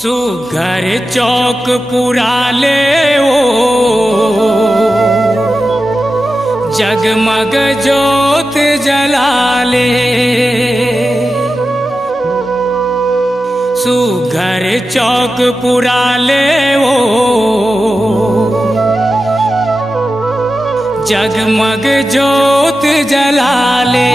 सुघर चौक पुराले ओ जगमग जोत जलाले। सुघर चौक पुराले ओ जगमग जोत जलाले।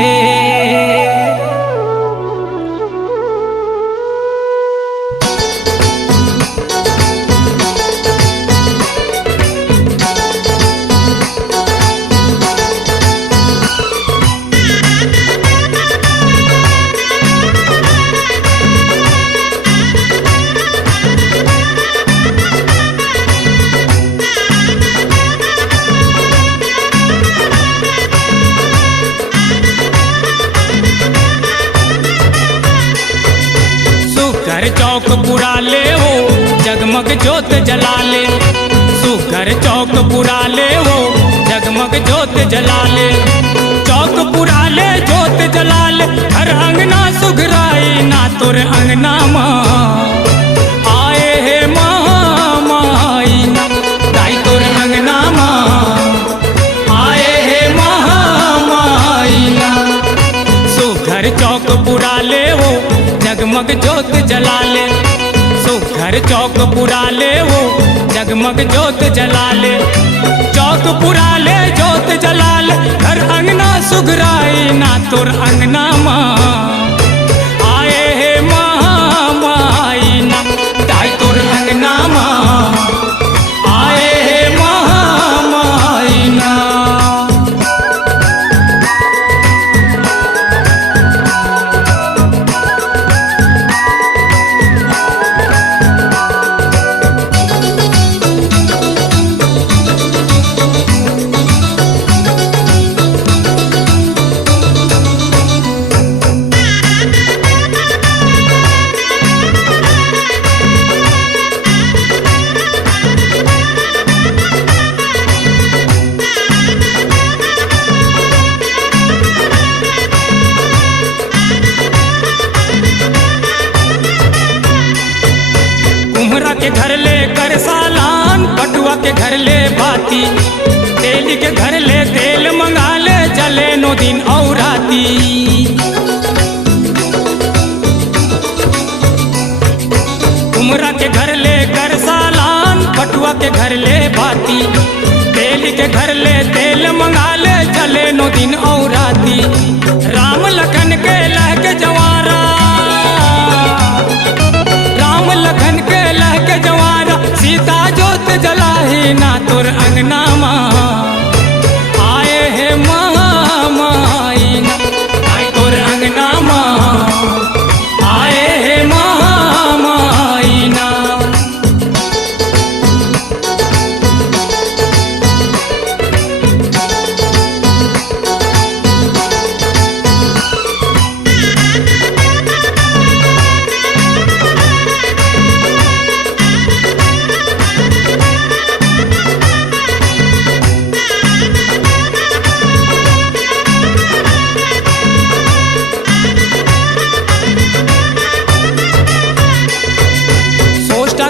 चौक पुराले हो जगमग जोत जलाले। सुघर चौक पुराले हो जगमग जोत जलाले। चौक पुराले जोत जलाले हर अंगना सुघराई ना तोर अंगना माँ आए हे महामाई ना ताई तोर अंगना माँ आए हे महामाई ना। सुघर चौक पुराले हो जगमग जोत जलाले। सुघर चौक पुराले हो जगमग जोत जलाले। चौक पुराले जोत जलाले हर अंगना सुघराई ना तोर अंगना माँ आए हे महामाई ना ताई तोर अंगना माँ आए हे महामाई ना। के घर ले कर सालान पटुआ के घर ले बाती। तेल के घर ले तेल मंगा ले जले नो दिन और राती। उमरा के घर ले कर सालान पटुआ के घर ले बाती। तेल के घर ले तेल मंगा ले जले नो दिन और राती। राम लखन के लह के जवारा राम लखन के लह के जवारा सीता जोत जलाही ना तोर अंगना माँ आए हे महामाई ना ताई तोर अंगना माँ आए हे महामाई ना।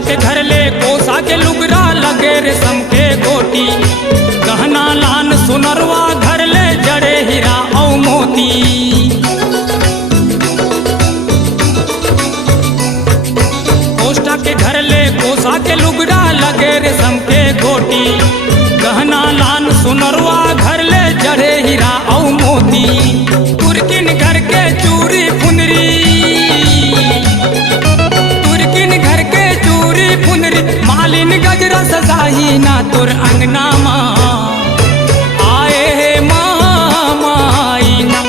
के घर ले कोसा के लुगरा लगे रेशम के गोटी। गहना लान सुनरवा घर ले जड़े हीरा औ मोती। कोष्टा के घर ले कोसा के लुगरा लगे रेशम के गोटी। गहना लान सुनरवा घर ले जड़े हीरा औ मोती। तुर्किन घर के चूरी फुनरी घर के चूरी फुनरी मालिन गजरा सजाही ना तोर अंगना माँ आए हे महामाई ना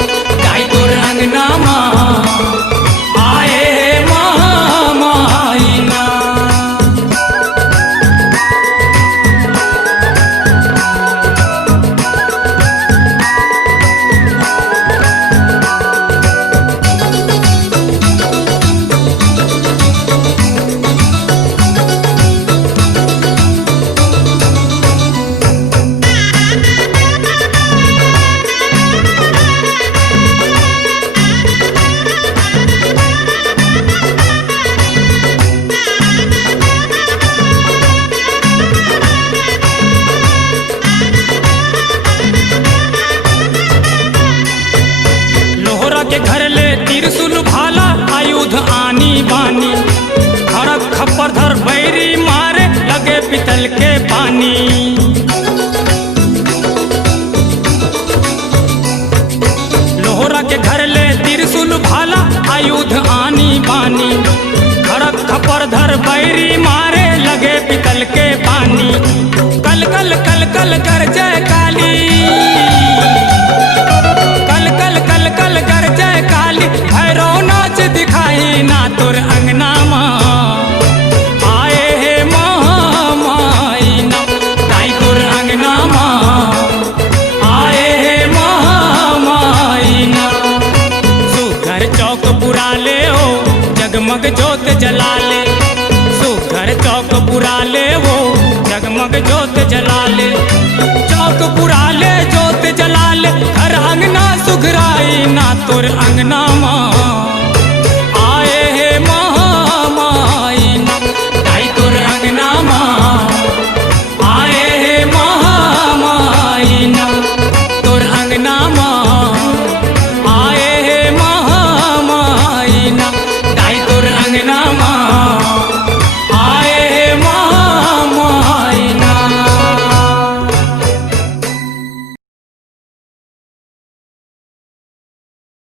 ताई तोर अंगना माँ आए हे महामाई ना। बानी। खड़क खप्पर धर बैरी मारे लगे पितल के पानी। लोहरा के घर ले त्रिशूल भाला आयुध आनी बानी। खड़क खप्पर धर बैरी मारे लगे पितल के पानी। कल कल कल कल कर जय काली, कल कल कल कल कर जय काली। भैरव नाच दिखाई ना तोर अंगना माँ, आए हे महामाई ना ताई तोर अंगना माँ, आए हे महामाई ना। सुघर चौक पुरा ले हो जगमग जोत जला ले। सुघर चौक पुरा ले वो जगमग जोत जला ले। चौक पुरा ले जोत जला ले, हर अंगना सुघराई ना तोर अंगना।